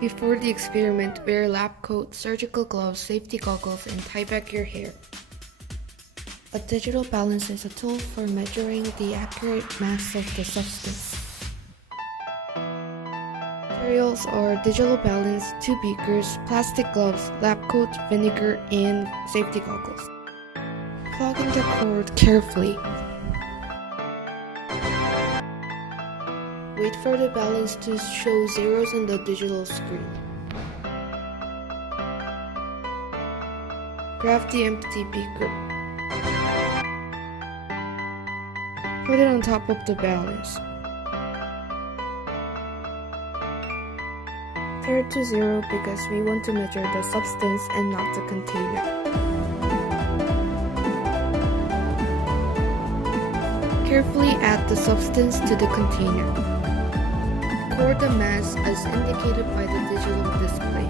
Before the experiment, wear a lab coat, surgical gloves, safety goggles, and tie back your hair. A digital balance is a tool for measuring the accurate mass of the substance. Materials are digital balance, 2 beakers, plastic gloves, lab coat, vinegar, and safety goggles. Plug in the cord carefully. Wait for the balance to show zeros on the digital screen. Grab the empty beaker. Put it on top of the balance. Turn it to 0 because we want to measure the substance and not the container. Carefully add the substance to the container. Record the mass as indicated by the digital display.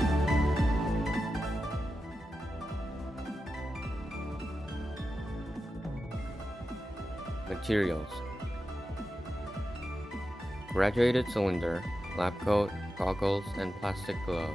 Materials: graduated cylinder, lab coat, goggles, and plastic gloves.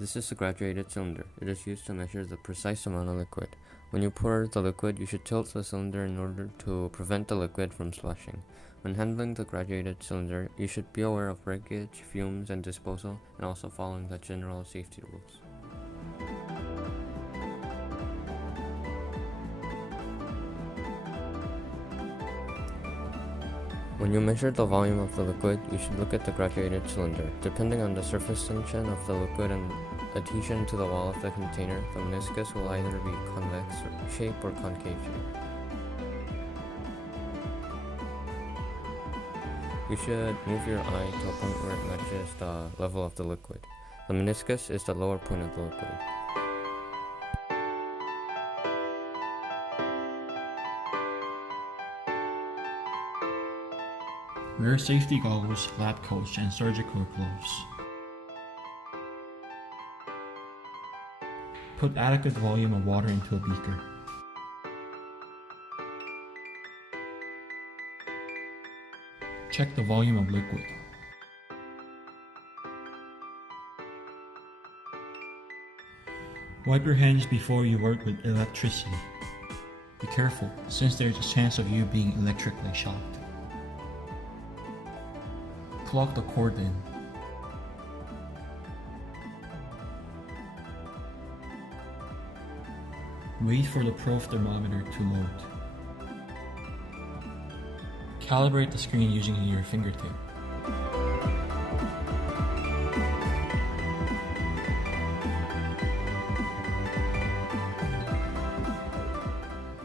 This is a graduated cylinder. It is used to measure the precise amount of liquid. When you pour the liquid, you should tilt the cylinder in order to prevent the liquid from splashing. When handling the graduated cylinder, you should be aware of breakage, fumes, and disposal, and also following the general safety rules. When you measure the volume of the liquid, you should look at the graduated cylinder. Depending on the surface tension of the liquid and adhesion to the wall of the container, the meniscus will either be convex shape or concave shape. You should move your eye to a point where it matches the level of the liquid. The meniscus is the lower point of the liquid. Wear safety goggles, lab coats, and surgical gloves. Put adequate volume of water into a beaker. Check the volume of liquid. Wipe your hands before you work with electricity. Be careful, since there is a chance of you being electrically shocked. Plug the cord in. Wait for the probe thermometer to load. Calibrate the screen using your fingertip.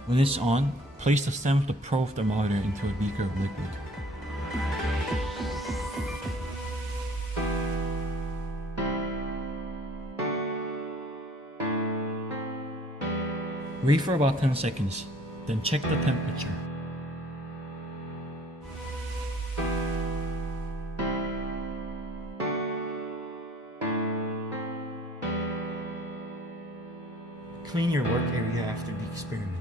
When it's on, place the stem of the probe thermometer into a beaker of liquid. Wait for about 10 seconds, then check the temperature. Clean your work area after the experiment.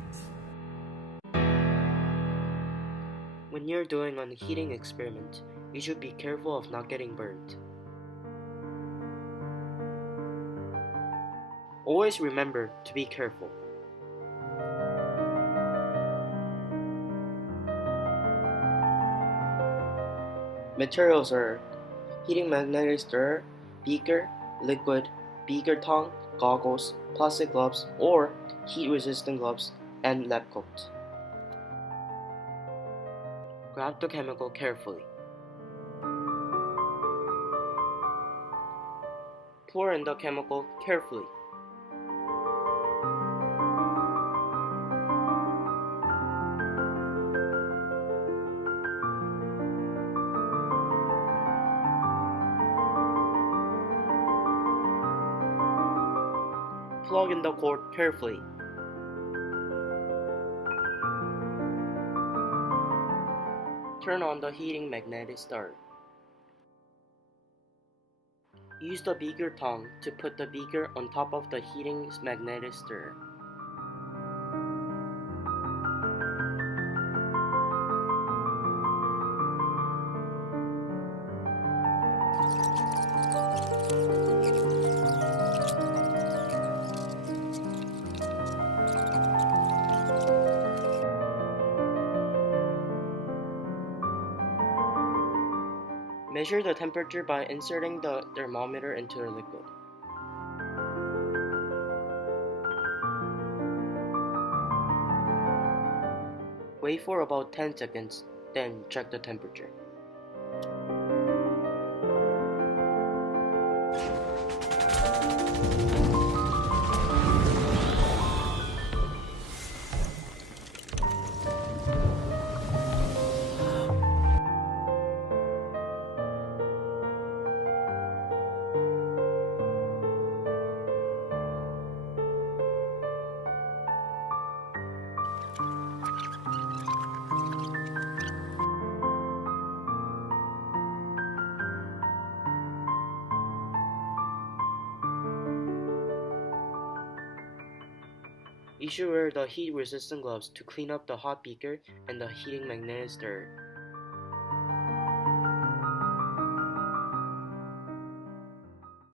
When you're doing a heating experiment, you should be careful of not getting burned. Always remember to be careful. Materials are heating magnetic stirrer, beaker, liquid, beaker tongue, goggles, plastic gloves or heat-resistant gloves, and lab coat. Grab the chemical carefully. Pour in the chemical carefully. Plug in the cord carefully. Turn on the heating magnetic stirrer. Use the beaker tongue to put the beaker on top of the heating magnetic stirrer. Measure the temperature by inserting the thermometer into the liquid. Wait for about 10 seconds, then check the temperature. You should wear the heat-resistant gloves to clean up the hot beaker and the heating magnetic stirrer.